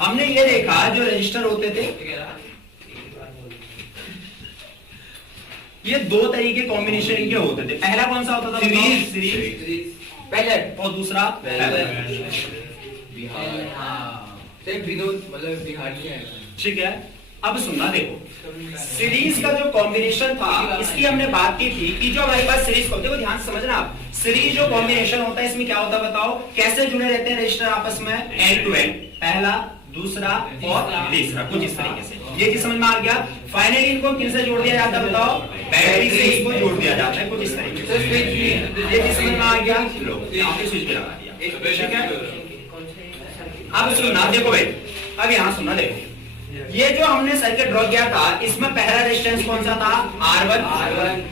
हमने ये देखा जो रजिस्टर होते थे ये दो तरीके कॉम्बिनेशन इनके होते थे। पहला कौन सा होता था? सीरीज पहले, और दूसरा ठीक है। अब सुनना देखो, सीरीज का जो कॉम्बिनेशन था इसकी हमने बात की थी कि जो हमारे पास सीरीज को, देखो ध्यान से समझना आप, सीरीज जो कॉम्बिनेशन होता है इसमें क्या होता है बताओ, कैसे जुड़े रहते हैं रजिस्टर आपस में? एंड टू एंड, पहला दूसरा और तीसरा, कुछ इस तरीके से। ये चीज समझ में आ गया। फाइनली इनको किनसे जोड़ दिया जाता है बताओ? बैटरी से इसको जोड़ दिया जाता है, कुछ इस तरीके से। ये चीज समझ में आ गया। यहाँ पे स्विच लगा दिया, ठीक है। अब सुनना देखो भाई, अब यहाँ सुनना देखो, ये जो हमने सर्किट ड्रॉ किया था इसमें पहला रेजिस्टेंस कौन सा था? R1।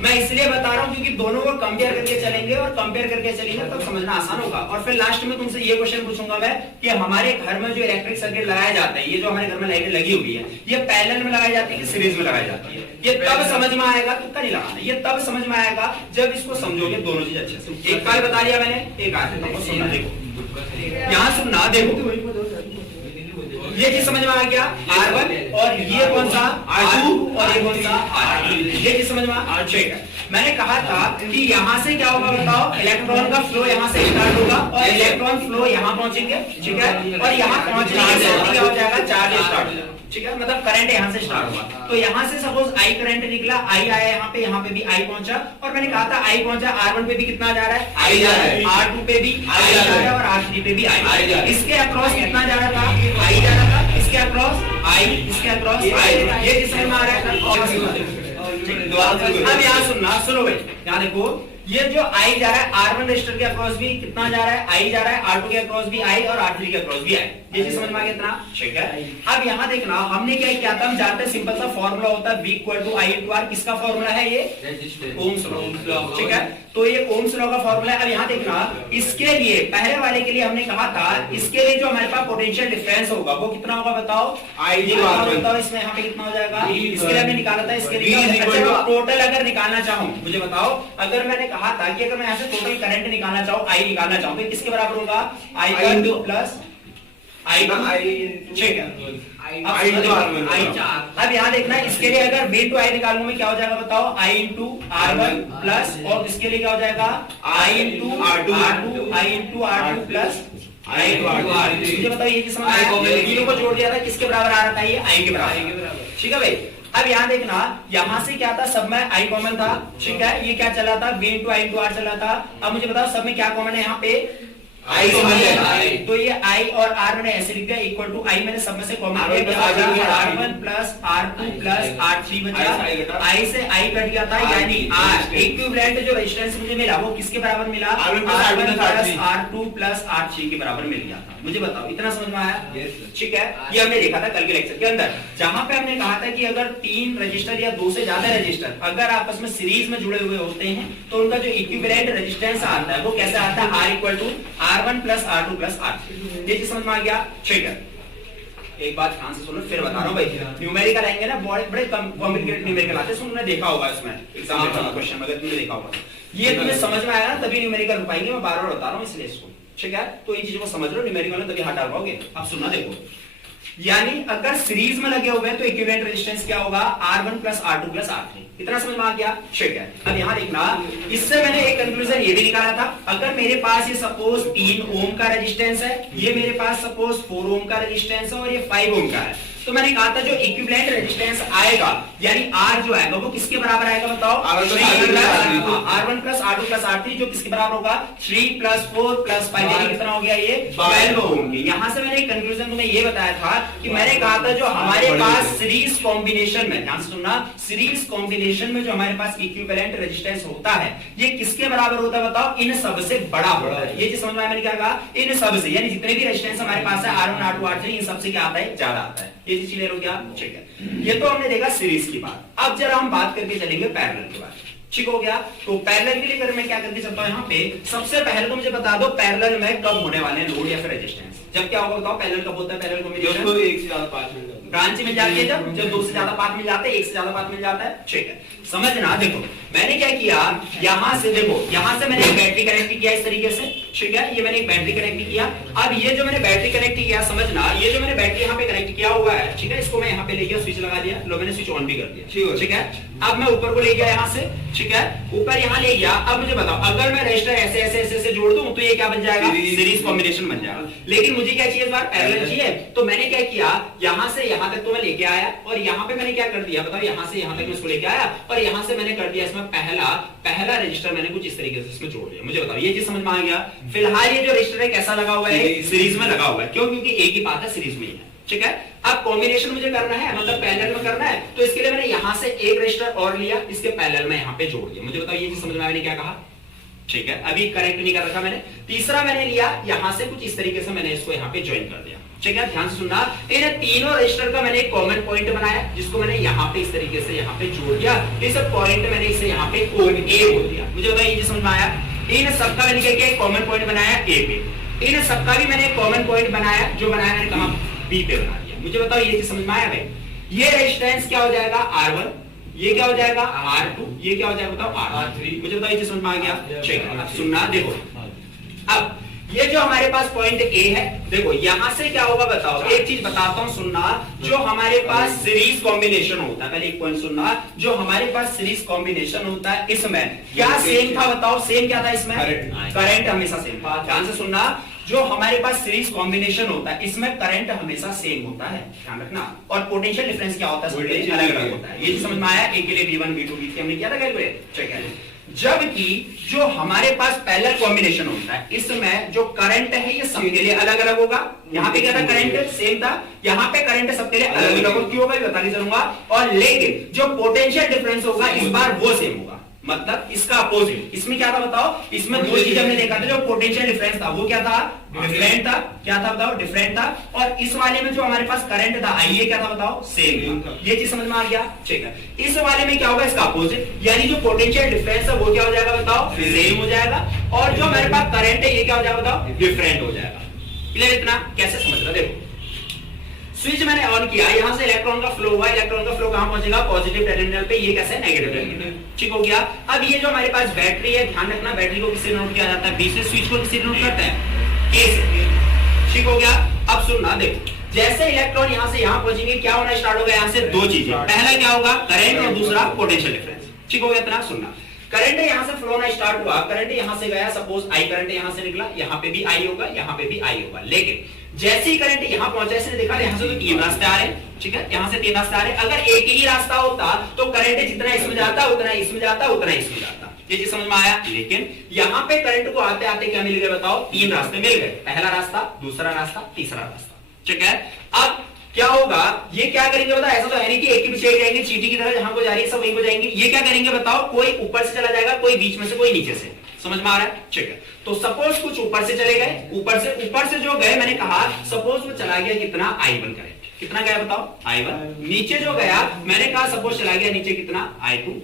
मैं इसलिए बता रहा हूं क्योंकि दोनों को कंपेयर करके चलेंगे, और कंपेयर करके चलेंगे तब समझना आसान होगा। और फिर लास्ट में तुमसे ये क्वेश्चन पूछूंगा मैं कि हमारे घर में जो इलेक्ट्रिक सर्किट लगाया जाता है, ये जो हमारे घर में लाइटें लगी हुई है, ये पैरेलल में लगाई जाती है कि सीरीज में लगाई जाती है? ये तब समझ में आएगा, तुक्का नहीं लगाना, ये तब समझ में आएगा जब इसको समझोगे दोनों चीज अच्छे से। एक बार बता दिया मैंने, एक आज सुनना देखो, यहाँ सुनना देखो, ये चीज समझ में आ गया R1, और ये कौन सा R2, और ये कौन सा R3। ये चीज समझ में आ गया। मैंने कहा था कि यहाँ से क्या होगा बताओ, इलेक्ट्रॉन का फ्लो यहाँ से स्टार्ट होगा और इलेक्ट्रॉन फ्लो यहाँ पहुंचेंगे, ठीक है। और यहाँ पहुंचने के साथ क्या हो जाएगा, चार्ज स्टार्ट हो जाएगा, ठीक है, मतलब करंट यहाँ से स्टार्ट हुआ। तो यहाँ से सपोज I करंट निकला, I आया यहाँ पे भी I पहुंचा, और मैंने कहा था I पहुंचा, R1 पे भी कितना जा रहा है? I जा रहा है, R2 पे भी I जा रहा है, और R3 पे भी I जा रहा है। इसके अक्रॉस कितना जा रहा था? I जा रहा था, इसके अक्रॉस I, इसके अक्रॉस I। ये जिसमें आ रहा है। अब यहाँ सुनना, सुनो भाई, यहाँ देखो, ये जो I जा रहा है R1 रजिस्टर के अक्रॉस भी कितना जा रहा है? I जा रहा है, R2 के अक्रॉस भी I, और R3 के अक्रॉस भी I। ये चीज समझ में आ गया इतना, ठीक है। अब यहाँ देखना, हमने क्या किया था, हम जानते हैं सिंपल सा फॉर्मूला होता है V equal to I into R। किसका फॉर्मूला है ये? ओम्स लॉ, ठीक है। तो ये ओम्स लॉ का फॉर्मूला है। अब यहाँ देखना, इसके लिए पहले वाले के लिए हमने कहा था, इसके लिए जो हमारे पास पोटेंशियल डिफरेंस होगा वो कितना होगा बताओ? बताओ इसमें यहाँ पे कितना हो जाएगा? इसके लिए हमने निकाला था, इसके लिए टोटल अगर निकालना चाहूँ, मुझे बताओ, अगर मैंने कहा था कि अगर मैं यहाँ से टोटल करंट निकालना चाहूँ, I निकालना चाहूँ, तो किसके बराबर होगा? I1 प्लस I2, ठीक है। अब यहाँ देखना, इसके लिए अगर V इंटू I निकालूंगा मैं, क्या हो जाएगा बताओ? I इंटू R1 प्लस, और इसके लिए क्या हो जाएगा? I into R2, I into R2 plus I into R3। मुझे बताओ ये किस तीनों को जोड़ दिया था, किसके बराबर आ रहा था? ये I के बराबर, ठीक है भाई। अब यहाँ देखना, यहाँ से क्या था, सब में I कॉमन था, ठीक है। ये क्या चला था? V into I into R चला था। अब मुझे बताओ सब में क्या कॉमन है? यहाँ पे I तो ये I और R मैंने ऐसे लिख दिया, इक्वल टू I मैंने सब में से कॉमन किया, R1 plus R2 plus R3 बचा। I से I कट गया था, यानी R इक्विवेलेंट जो रेजिस्टेंस मुझे मिला वो किसके बराबर मिला? R1 plus R2 plus R3 के बराबर मिल गया था। मुझे बताओ इतना समझ में आया? ठीक है। ये हमने देखा था कल के लेक्चर के अंदर, जहां पे हमने कहा था कि अगर तीन रजिस्टर या दो से ज्यादा रजिस्टर अगर आपस में सीरीज में जुड़े हुए होते हैं तो उनका जो इक्विवेलेंट रेजिस्टेंस आता है वो कैसा आता है? R equal to R1 plus R2 plus R3। ये चीज समझ में आ गया, ठीक है। एक बात ध्यान से सुनो, फिर बता रहा हूं भाई, न्यूमेरिकल आएंगे ना, बड़े कॉम्प्लिकेटेड न्यूमेरिकल आते हैं, तुमने देखा होगा इसमें एग्जाम में क्वेश्चन, अगर तुमने देखा होगा ये तुम्हें समझ में आएगा ना तभी न्यूमेरिकल हो पाएंगे। मैं बार-बार बता रहा हूं इसलिए इसको, ठीक है। तो इन चीजों को समझ लो, न्यूमेरिकल में तभी हाथ डाल पाओगे। अब सुनना देखो, यानी अगर सीरीज में लगे हुए हैं तो इक्विवेलेंट रेजिस्टेंस क्या होगा? R1 plus R2 plus R3। इतना समझ में आ गया, ठीक है। अब यहाँ देखना, इससे मैंने एक कंक्लूजन ये भी निकाला था, अगर मेरे पास ये सपोज 3 ओम का रेजिस्टेंस है, ये मेरे पास सपोज 4 ओम का रेजिस्टेंस है, और ये 5 ओम का है, तो मैंने कहा था जो इक्विवेलेंट रेजिस्टेंस आएगा यानी R जो आएगा वो किसके बराबर आएगा बताओ? R1 plus R2 plus R3, जो किसके बराबर होगा? 3 प्लस 4 प्लस 5, यानी कितना हो गया? ये 12 होंगे। यहाँ से मैंने एक कंक्लूजन तुम्हें ये बताया था कि मैंने कहा था जो हमारे पास सीरीज कॉम्बिनेशन में, ध्यान से सुनना, सीरीज कॉम्बिनेशन में जो हमारे पास इक्विवेलेंट रेजिस्टेंस होता है ये किसके बराबर होता है बताओ? इन सब से बड़ा होता है। ये चीज समझ में आया? मैंने क्या कहा? इन सब से, यानी जितने भी रेजिस्टेंस हमारे पास है R1 R2 R3, इन सब से क्या आता है? ज्यादा आता है। ये चीज क्लियर हो गया, ठीक है। ये तो हमने देखा सीरीज की बात। अब जरा हम बात करके चलेंगे पैरेलल की बात, ठीक हो गया। तो पैरेलल के लिए अगर मैं क्या करके चलता हूं, यहाँ पे सबसे पहले तो मुझे बता दो पैरेलल में कब होने वाले हैं लोड या फिर रेजिस्टेंस, जब क्या होगा बताओ? पैरेलल कब होता है? पैरेलल कॉम्बिनेशन जब एक से ज्यादा पाथ मिल जाता है, ब्रांच मिल जाती है, जब दो से ज्यादा पाथ मिल जाते हैं, एक से ज्यादा पाथ मिल जाता है, ठीक है। समझना, देखो मैंने क्या किया, यहां से देखो, यहां से मैंने एक बैटरी कनेक्ट किया इस तरीके से, ठीक है, ये मैंने एक बैटरी कनेक्ट किया। अब ये जो मैंने बैटरी कनेक्ट किया, समझना, ये जो मैंने बैटरी यहाँ पे कनेक्ट किया हुआ है, ठीक है, इसको मैं यहाँ पे ले गया, स्विच लगा दिया, लो मैंने स्विच ऑन भी कर दिया, ठीक है। अब मैं ऊपर को ले गया यहाँ से, ठीक है, ऊपर यहाँ ले गया। अब मुझे बताओ, अगर मैं रजिस्टर ऐसे ऐसे ऐसे ऐसे जोड़ दूं तो ये क्या बन जाएगा, सीरीज कॉम्बिनेशन बन जाएगा। लेकिन मुझे क्या चाहिए इस बार, पैरेलल चाहिए। तो मैंने क्या किया, यहाँ से यहाँ तक तो मैं लेके आया, और यहाँ पे मैंने क्या कर दिया बताओ, यहाँ से यहाँ तक मैं इसको लेके आया, और यहाँ से मैंने कर दिया इसमें पहला रजिस्टर मैंने कुछ इस तरीके से इसमें जोड़ दिया। मुझे बताओ ये चीज समझ में आ गया। फिलहाल ये जो रजिस्टर है कैसा लगा हुआ है, सीरीज में लगा हुआ है। क्यों? क्योंकि एक ही बात है, सीरीज में ही है, ठीक है। अब कॉम्बिनेशन मुझे करना है, मतलब पैरेलल में करना है, तो इसके लिए मैंने यहां से एक रजिस्टर और लिया, इसके पैरेलल में यहां पे जोड़ दिया। मुझे बताओ ये चीज समझ में मैंने क्या कहा, ठीक है। अभी करेक्ट नहीं कर रखा मैंने। तीसरा मैंने लिया यहां से कुछ इस तरीके से, मैंने इसको यहां पे ज्वाइन कर दिया, ठीक है। ध्यान से सुनना, इन तीनों रजिस्टर का मैंने एक कॉमन पॉइंट बनाया, जिसको मैंने यहां पे इस तरीके से यहां पे जोड़ दिया। इस पॉइंट मैंने इसे यहां पे कोड ए बोल दिया। मुझे बताओ ये चीज समझ में आया। इन सबका मैंने क्या किया, एक कॉमन पॉइंट बनाया ए पे। इन सबका भी मैंने एक कॉमन पॉइंट बनाया, जो बनाया मैंने कहां, बी पे बना दिया। मुझे बताओ ये चीज समझ में आया भाई। ये रेजिस्टेंस क्या हो जाएगा, R1, ये क्या हो जाएगा R2, ये क्या हो जाएगा बताओ R3। मुझे बताओ ये चीज समझ में आ गया। चेक, अब सुनना, देखो अब ये जो हमारे पास पॉइंट ए है, देखो यहां से क्या होगा बताओ, एक चीज बताता हूं, सुनना। जो हमारे पास सीरीज कॉम्बिनेशन होता है, पहले एक पॉइंट सुनना, जो हमारे पास सीरीज कॉम्बिनेशन होता है, इसमें क्या सेम था बताओ, सेम क्या था इसमें, करंट हमेशा सेम था। ध्यान से सुनना, जो हमारे पास सीरीज कॉम्बिनेशन होता है, इसमें करंट हमेशा सेम होता है, ध्यान रखना। और पोटेंशियल डिफरेंस क्या होता है, अलग अलग होता है। ये समझ में आया। एक के लिए V1 V2 V3 हमने किया था कैलकुलेट, ठीक है। जबकि जो हमारे पास पैरेलल कॉम्बिनेशन होता है, इसमें जो करंट है ये सबके लिए अलग अलग होगा। यहाँ पे क्या था, करंट सेम था, यहाँ पे करंट सबके लिए अलग अलग होगा। क्यों होगा ये बताने चलूंगा। और लेकिन जो पोटेंशियल डिफरेंस होगा इस बार वो सेम होगा, मतलब इसका अपोजिट। इसमें क्या था बताओ, इसमें दो चीज हमने देखा था। जो पोटेंशियल डिफरेंस था वो क्या था, डिफरेंट था। क्या था बताओ, डिफरेंट था। और इस वाले में जो हमारे पास करंट था ये क्या था बताओ, सेम था। ये चीज समझ में आ गया, ठीक है। इस वाले में क्या होगा, इसका अपोजिट, यानी जो पोटेंशियल डिफरेंस है वो क्या हो जाएगा बताओ, सेम हो जाएगा। और जो हमारे पास करंट है ये क्या हो जाएगा बताओ, डिफरेंट हो जाएगा। क्लियर? इतना कैसे समझ रहे, देखो स्विच मैंने ऑन किया, यहां से इलेक्ट्रॉन का फ्लो हुआ, इलेक्ट्रॉन का फ्लो कहां पहुंचेगा, पॉजिटिव टर्मिनल पे, ये कैसे, नेगेटिव टर्मिनल, ठीक हो गया। अब ये जो हमारे पास बैटरी है, ध्यान रखना, बैटरी को किससे नोट किया जाता है, बी से। स्विच को किससे नोट करते हैं, ए से, ठीक हो गया। अब सुनना, देखो जैसे इलेक्ट्रॉन यहां से यहां पहुंचेंगे, क्या होना स्टार्ट होगा, यहां से दो चीजें, पहला क्या होगा, करंट, और दूसरा पोटेंशियल डिफरेंस, ठीक हो गया। इतना सुनना, करंट यहां से फ्लो होना स्टार्ट हुआ, करंट यहां से गया, सपोज आई करंट यहां से निकला, यहां पे भी आई होगा, यहां पे भी आई होगा। लेकिन जैसे ही करंट यहां पहुंचा, इसने देखा यहां से तो तीन रास्ते आ रहे हैं, ठीक है, यहां से तीन रास्ते आ रहे हैं। अगर एक ही रास्ता होता तो करंट जितना इसमें जाता उतना इसमें जाता, उतना इसमें जाता। ये चीज समझ में आया। लेकिन यहां पे करंट को आते आते क्या मिल गया बताओ, तीन रास्ते मिल गए, पहला रास्ता, दूसरा रास्ता, तीसरा रास्ता, ठीक है। अब क्या होगा, ये क्या करेंगे बताओ, ऐसा तो है नहीं कि एक के पीछे एक जाएंगे, चींटी की तरह जहां को जा रही है सब वहीं को जाएंगे। ये क्या करेंगे बताओ, कोई ऊपर से चला जाएगा, कोई बीच में से, कोई नीचे से। समझ में आ रहा है, ठीक है। तो सपोज कुछ ऊपर से चले गए, ऊपर से जो गए, मैंने कहा सपोज वो चला गया कितना, I1 करंट, कितना गया बताओ, I1। नीचे जो गया, मैंने कहा सपोज चला गया नीचे कितना, I2।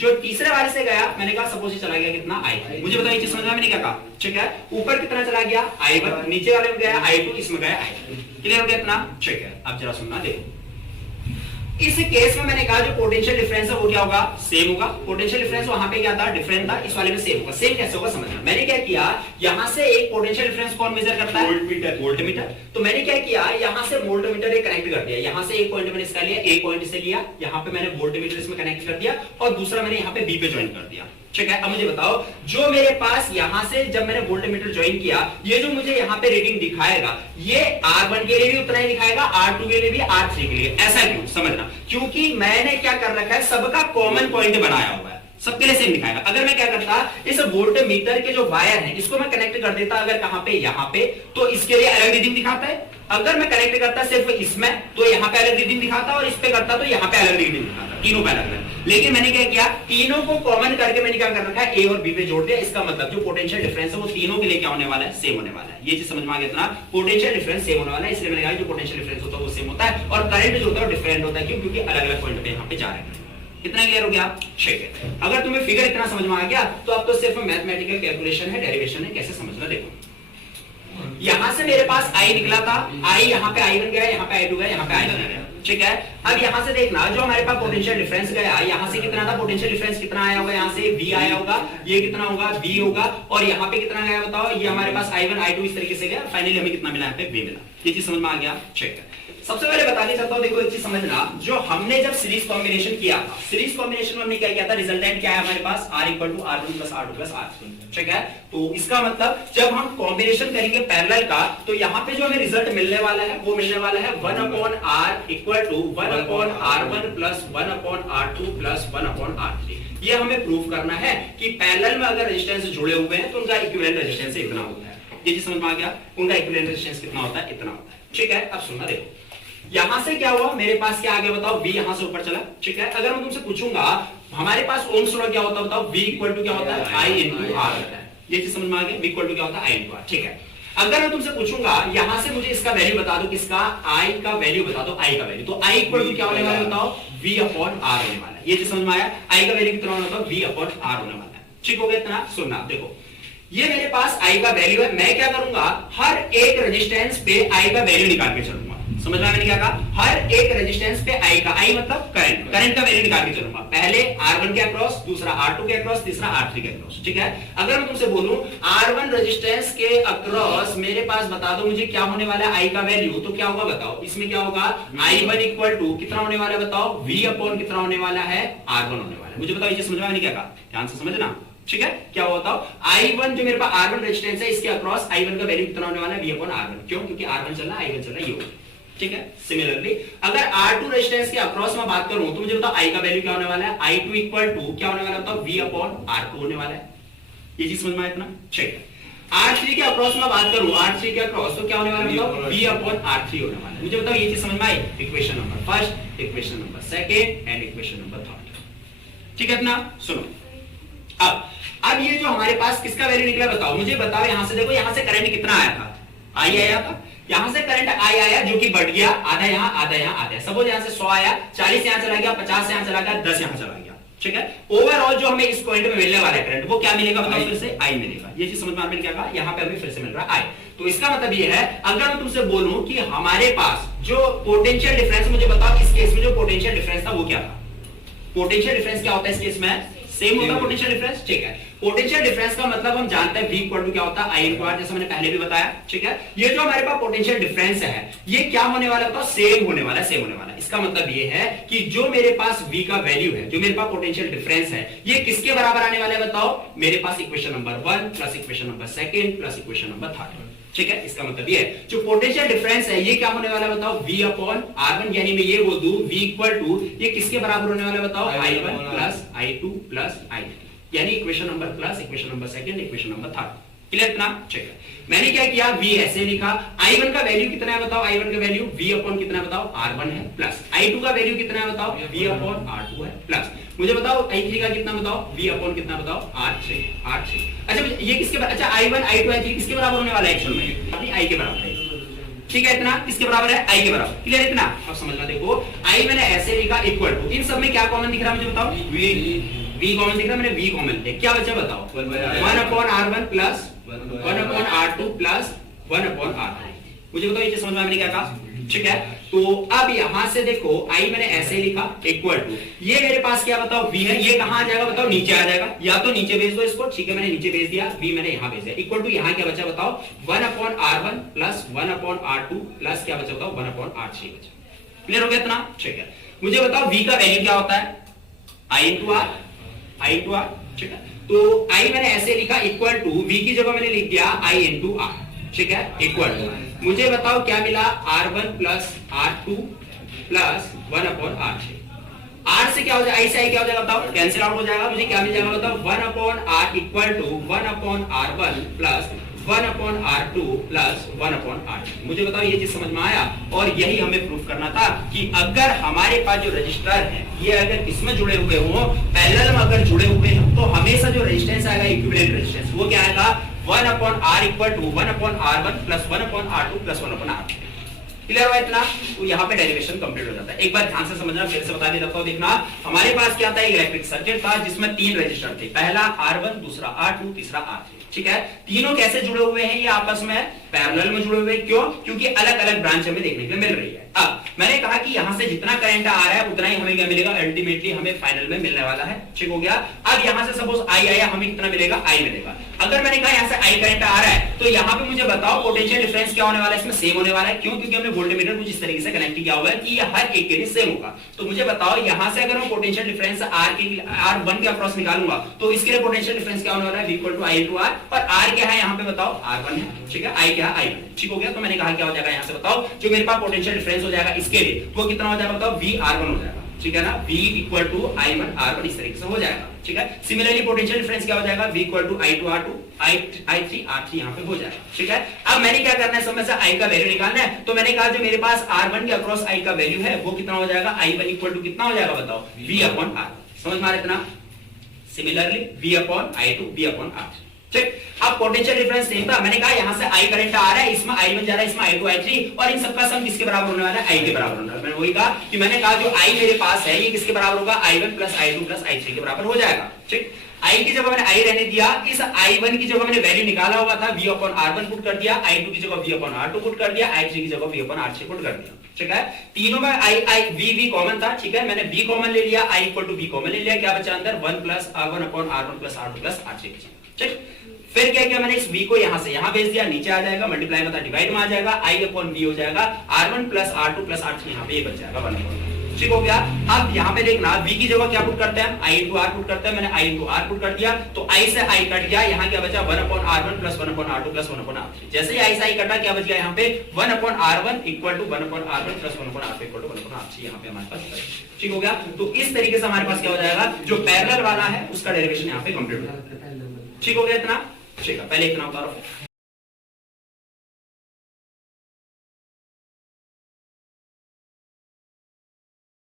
जो तीसरे वाले से गया, मैंने कहा सपोज चला गया कितना, I3। मुझे बताओ ये चीज समझ में, मैंने क्या कहा, ठीक है। ऊपर कितना चला गया, I1, नीचे वाले में गया I2, इसमें गया I3। क्लियर हो गया इतना, ठीक है। अब जरा सुनना, देखो इस केस में मैंने कहा जो पोटेंशियल डिफरेंस है वो क्या होगा, सेम होगा। पोटेंशियल डिफरेंस वहां पे क्या था, डिफरेंट था, इस वाले में सेम होगा। सेम कैसे होगा समझना, मैंने क्या किया, यहां से एक पोटेंशियल डिफरेंस कौन मेजर करता है, वोल्टमीटर। तो मैंने क्या किया, यहां से वोल्टमीटर एक कनेक्ट कर दिया, यहां से एक पॉइंट मैंने इसका लिया, एक पॉइंट से लिया, यहां पे मैंने वोल्टमीटर इसमें कनेक्ट कर दिया, और दूसरा मैंने यहां पे बी पे ज्वाइन कर दिया, ठीक है। अब मुझे बताओ, जो मेरे पास यहां से जब मैंने वोल्टमीटर ज्वाइन किया, ये जो मुझे यहां पे रीडिंग दिखाएगा, ये R1 के लिए भी उतना ही दिखाएगा, R2 के लिए भी, R3 के लिए। ऐसा क्यों, समझना, क्योंकि मैंने क्या कर रखा है, सबका कॉमन पॉइंट बनाया हुआ है, सबके लिए सेम दिखाएगा। अगर मैं क्या करता, इस वोल्टमीटर के जो वायर है इसको मैं कनेक्ट कर देता, अगर कहां पे, यहां पे, तो इसके लिए अलग रीडिंग दिखाता है। अगर मैं कनेक्ट करता सिर्फ इसमें, तो यहां पे अलग रीडिंग दिखाता, और इस पे करता तो यहां पे अलग रीडिंग दिखाता, तीनों पे अलग अलग। लेकिन मैंने क्या किया, तीनों को कॉमन करके मैंने क्या कर रखा है, ए और बी पे जोड़ दिया। इसका मतलब जो पोटेंशियल डिफरेंस है वो तीनों के लिए क्या होने वाला है, सेम होने वाला है। ये चीज समझ में आ गया इतना, पोटेंशियल डिफरेंस सेम होने वाला है। इसलिए मैंने कहा जो पोटेंशियल डिफरेंस होता है वो सेम होता है, और करंट जो होता है वो डिफरेंट होता है। क्यों, क्योंकि अलग अलग पॉइंट पे यहां पे जा रहे हैं। इतना क्लियर हो गया, ठीक है। अगर तुम्हें फिगर इतना समझ में आ गया, तो अब तो सिर्फ मैथमेटिकल कैलकुलेशन है, डेरिवेशन है, कैसे समझना। देखो यहां से मेरे पास I निकला था, I यहां पे I1 गया, यहां पे I2 गया, यहां पे I1 गया, ठीक है। अब यहां से देखना जो हमारे पास पोटेंशियल डिफरेंस गया, यहां से कितना था पोटेंशियल डिफरेंस, कितना आया होगा, यहां से V आया होगा, ये कितना होगा V होगा, और यहां पे कितना गया बताओ, ये हमारे पास I1 I2 इस तरीके से गया, फाइनली हमें कितना मिला, यहाँ पे V मिला। ये चीज समझ में आ गया, ठीक है। सबसे पहले बताने चाहता हूं, देखो एक चीज समझना, जो हमने जब सीरीज कॉम्बिनेशन किया था, सीरीज कॉम्बिनेशन में हमने क्या किया था, रिजल्टेंट क्या है हमारे पास, R equal to R1 plus R2 plus R3, ठीक है। तो इसका मतलब जब हम कॉम्बिनेशन करेंगे पैरेलल का, तो यहाँ पे जो हमें रिजल्ट मिलने वाला है वो मिलने वाला है 1 upon R equal to 1 upon R1 plus 1 upon R2 plus 1 upon R3। ये हमें प्रूव करना है कि पैरेलल में अगर रेजिस्टेंस जुड़े हुए हैं तो उनका इक्विवेलेंट रेजिस्टेंस इतना होता है। ये चीज समझ में आ गया, उनका इक्विवेलेंट रेजिस्टेंस कितना होता है, इतना होता है, ठीक है। अब सुनना, देखो यहां से क्या हुआ, मेरे पास क्या आ गया बताओ, V यहां से ऊपर चला, ठीक है। अगर मैं तुमसे पूछूंगा हमारे पास ओम्स लॉ क्या होता है बताओ, V इक्वल टू क्या होता है, I इनटू R होता है। ये चीज समझ में आ गया, V इक्वल टू क्या होता है, I इनटू R, ठीक है। अगर मैं तुमसे पूछूंगा यहां से मुझे इसका वैल्यू बता दो, किसका, I का वैल्यू बता दो, I का वैल्यू, तो I इक्वल टू क्या होने वाला है बताओ, V अपॉन R होने वाला है। ये चीज समझ में आया, I का वैल्यू कितना होने वाला है, V अपॉन R होने वाला है, ठीक हो गया इतना। सुनना, देखो ये मेरे पास I का वैल्यू है, मैं क्या करूंगा, हर एक रेजिस्टेंस पे I का वैल्यू निकाल के चलूंगा। समझ में मैंने क्या कहा, हर एक रेजिस्टेंस पे I का, I मतलब करंट, करंट का वैल्यू निकाल के चलूंगा। पहले R1 के अक्रॉस, दूसरा R2 के अक्रॉस, तीसरा R3 के अक्रॉस, ठीक है। अगर मैं तुमसे बोलूं R1 रेजिस्टेंस के अक्रॉस मेरे पास बता दो मुझे क्या होने वाला है I का वैल्यू, तो क्या होगा बताओ, इसमें क्या होगा, I1 इक्वल टू कितना होने वाला है बताओ, V अपॉन कितना होने वाला है, R1 होने वाला है। मुझे बताओ ये समझ में मैंने क्या कहा, ध्यान से समझना, ठीक है। क्या होता है I1 जो मेरे पास R1 रेजिस्टेंस है, इसके अक्रॉस I1 का वैल्यू कितना होने वाला है, V अपॉन R1, क्यों, क्योंकि R1 चल रहा है, I1 चल रहा है, ये, ठीक है। सिमिलरली अगर R2 रेजिस्टेंस के अक्रॉस में बात करूं तो मुझे बताओ I का वैल्यू क्या होने वाला है, I2 इक्वल टू क्या होने वाला है बताओ, V अपॉन R2 होने वाला है। ये चीज समझ में आया इतना, ठीक है। R3 के अक्रॉस में बात करूं, R3 के अक्रॉस तो क्या होने वाला है बताओ, V अपॉन R3 होने वाला है। मुझे बताओ ये चीज समझ में आई, equation number first, equation number second and equation number third, ठीक है इतना। सुनो अब ये जो हमारे पास किसका वैल्यू निकला बताओ, मुझे बताओ। यहां से देखो, यहां से करंट कितना आया था, I आया था, यहां से करंट I आया जो कि बढ़ गया, आधा यहां आधा यहां आधा, सपोज यहां से 100 आया, 40 यहां चला गया, 50 यहां चला गया, 10 यहां चला गया, ठीक है। ओवरऑल जो हमें इस पॉइंट में मिलने वाला है करंट, वो क्या मिलेगा बताओ, फिर से I मिलेगा। ये चीज समझ में मैंने क्या कहा, यहां पे हमें फिर से मिल रहा है I। तो इसका मतलब ये है, अगर मैं तुमसे बोलूं कि हमारे पास जो पोटेंशियल डिफरेंस, मुझे बताओ इस केस में जो पोटेंशियल डिफरेंस था वो क्या था, पोटेंशियल डिफरेंस क्या होता है इस केस में, सेम होता है पोटेंशियल डिफरेंस, ठीक है। पोटेंशियल डिफरेंस का मतलब हम जानते हैं V इक्वल टू क्या होता है, I इनटू R, जैसे मैंने पहले भी बताया, ठीक है। ये जो हमारे पास पोटेंशियल डिफरेंस है, ये क्या होने वाला है, सेम होने वाला है, सेम होने वाला है। इसका मतलब ये है कि जो मेरे पास V का वैल्यू है, जो मेरे पास पोटेंशियल डिफरेंस है, ये किसके बराबर आने वाला है बताओ, मेरे पास equation number 1 plus equation number second plus equation number third, ठीक है। इसका मतलब ये है जो पोटेंशियल डिफरेंस है ये क्या होने वाला है बताओ, V अपॉन R1, यानी मैं ये बोल दूं V इक्वल टू ये किसके बराबर होने वाला है बताओ, I1 plus I2 plus I3, यानी equation number plus equation number second equation number third, clear इतना, ठीक है। मैंने क्या किया, V ऐसे लिखा, I1 का वैल्यू कितना है बताओ, I1 का वैल्यू V अपॉन कितना है बताओ, R1 है, प्लस I2 का वैल्यू कितना है बताओ, V अपॉन R2 है, प्लस मुझे बताओ I3 का कितना बताओ, V अपॉन कितना बताओ, R3। अच्छा ये किसके, अच्छा I1 I2 I3 किसके बराबर होने वाला है एक्चुअल में, अपनी I के बराबर है, ठीक है। इतना किसके बराबर है, I के बराबर, क्लियर इतना। अब समझना, देखो I मैंने ऐसे लिखा इक्वल टू, इन सब में क्या कॉमन दिख रहा है मुझे बताओ, V कॉमन दिख रहा है, मैंने V कॉमन लिया, क्या बचा बताओ, 1 upon R1 plus 1 upon R2 plus 1 upon R3। मुझे बताओ ये समझ में मैंने क्या कहा, ठीक है। तो अब यहां से देखो I मैंने ऐसे लिखा इक्वल टू, ये मेरे पास क्या बताओ V है, ये कहां आ जाएगा बताओ, नीचे आ जाएगा, या तो नीचे भेज दो इसको, ठीक है। मैंने नीचे भेज दिया, V मैंने यहां भेज दिया, इक्वल टू यहां क्या बचा बताओ, 1 upon R1 plus 1 upon R2 plus क्या बचा बताओ, 1 अपॉन R3 बचा, क्लियर हो गया इतना, ठीक है। मुझे बताओ V का वैल्यू क्या होता है, I इंटू R, ठीक है। तो I मैंने ऐसे लिखा इक्वल टू, V की जगह मैंने लिख दिया I इंटू R, ठीक है, इक्वल टू, मुझे बताओ क्या मिला, R1 plus R2 plus 1 upon R3। R से क्या हो जाएगा, I से I क्या हो जाएगा बताओ, कैंसिल आउट हो जाएगा, मुझे क्या मिल जाएगा बताओ, 1 upon R equal to 1 upon R1 plus 1 upon R2 plus 1 upon R3। मुझे बताओ ये चीज समझ में आया, और यही हमें प्रूफ करना था कि अगर हमारे पास जो रजिस्टर है ये अगर इसमें जुड़े हुए हो, पैरेलल में अगर जुड़े हुए हैं, तो हमेशा जो रेजिस्टेंस आएगा इक्विवेलेंट रेजिस्टेंस, वो क्या आएगा, 1 upon R equal to 1 upon R1 plus 1 upon R2 plus 1 upon R3, clear हुआ इतना। तो यहाँ पे डेरिवेशन कंप्लीट हो जाता है। एक बार ध्यान से समझना, फिर से बता देता हूं, देखना हमारे पास क्या था, इलेक्ट्रिक सर्किट था जिसमें 3 रेजिस्टर थे, पहला R1, दूसरा R2, तीसरा R3, ठीक है। तीनों कैसे जुड़े हुए हैं, ये आपस में पैरेलल में जुड़े हुए हैं, क्यों, क्योंकि अलग अलग ब्रांच हमें देखने के लिए मिल रही है। अब मैंने कहा कि यहां से जितना करंट आ रहा है उतना ही हमें क्या मिलेगा, अल्टीमेटली हमें फाइनल में मिलने वाला है। ठीक हो गया। अब यहां से सपोज आई आया, हमें कितना मिलेगा, आई मिलेगा। अगर मैंने कहा यहां से आई करंट आ रहा है तो यहां पे मुझे बताओ पोटेंशियल डिफरेंस क्या होने वाला है, इसमें सेम होने वाला है। क्यों? क्योंकि हमने वोल्टमीटर कुछ इस तरीके से कनेक्ट किया हुआ है कि ये हर एक के लिए सेम होगा। तो मुझे बताओ यहां से अगर मैं पोटेंशियल डिफरेंस R1 के अक्रॉस निकालूंगा तो इसके लिए पोटेंशियल डिफरेंस क्या होने वाला है, V = I * R। और R क्या है यहाँ पे बताओ, R1 है। ठीक है, I क्या है, I1 है। ठीक हो गया। तो मैंने कहा क्या हो जाएगा, यहां से बताओ जो मेरे पास पोटेंशियल डिफरेंस हो जाएगा इसके लिए वो कितना हो जाएगा बताओ, VR1 हो जाएगा। ठीक है ना, V = I1 R1 इस तरीके से हो जाएगा। ठीक है। सिमिलरली पोटेंशियल डिफरेंस क्या हो जाएगा, V = I2 R2 I3 R3 यहां पे हो जाएगा। ठीक है। अब मैंने क्या करना है, सब में से I का वैल्यू निकालना है। तो मैंने कहा जो मेरे पास R1 के अक्रॉस I का वैल्यू है वो कितना हो जाएगा, I1 = कितना हो जाएगा बताओ, V/R। समझ में आ रहा है इतना। Similarly V/I2 V/R। ठीक। अब पोटेंशियल डिफरेंस सेम था, मैंने कहा यहां से I करंट आ रहा है, इसमें I1 जा रहा है, इसमें I2 I3 और इन सबका सम किसके बराबर होने वाला है, I के बराबर होने वाला है। मैंने वही कहा कि मैंने कहा जो I मेरे पास है ये किसके बराबर होगा, I1 + I2 + I3 के बराबर हो जाएगा। ठीक। I की जगह मैंने I रहने दिया, इस I1 की जगह मैंने वैल्यू निकाला हुआ था V/R1 पुट कर दिया, I2 की जगह V/R2 पुट कर दिया, I3 की जगह V/R3 पुट कर दिया। ठीक है। तीनों में V कॉमन था। ठीक है, मैंने V कॉमन ले लिया, I = V कॉमन ले लिया, क्या बचा अंदर 1 + R1/R1 + R2 + R3। ठीक। फिर क्या किया मैंने, इस V को यहां से यहां भेज दिया, नीचे आ जाएगा, मल्टीप्लाई में था डिवाइड में आ जाएगा, I/V हो जाएगा, R1 + R2 + R3 यहां पे ये बच जाएगा 1/। ठीक हो गया। अब यहां पे देखना V की जगह क्या पुट करते हैं, I * R पुट करते हैं। मैंने I * R पुट कर दिया तो I से I कट गया, यहां क्या बचा 1/R1 + 1/R2 + 1/R3। जैसे ही I से I कटा क्या बच गया, यहां पे 1/R1 = 1/R1 + 1/R2 = 1/R3 यहां पे हमारे पास बचा। ठीक हो गया। तो इस तरीके से हमारे पास क्या हो जाएगा, जो पैरेलल वाला है उसका डेरिवेशन यहां पे कंप्लीट हो जाएगा। ठीक हो गया इतना। ठीक है, पहले इतना उतारो।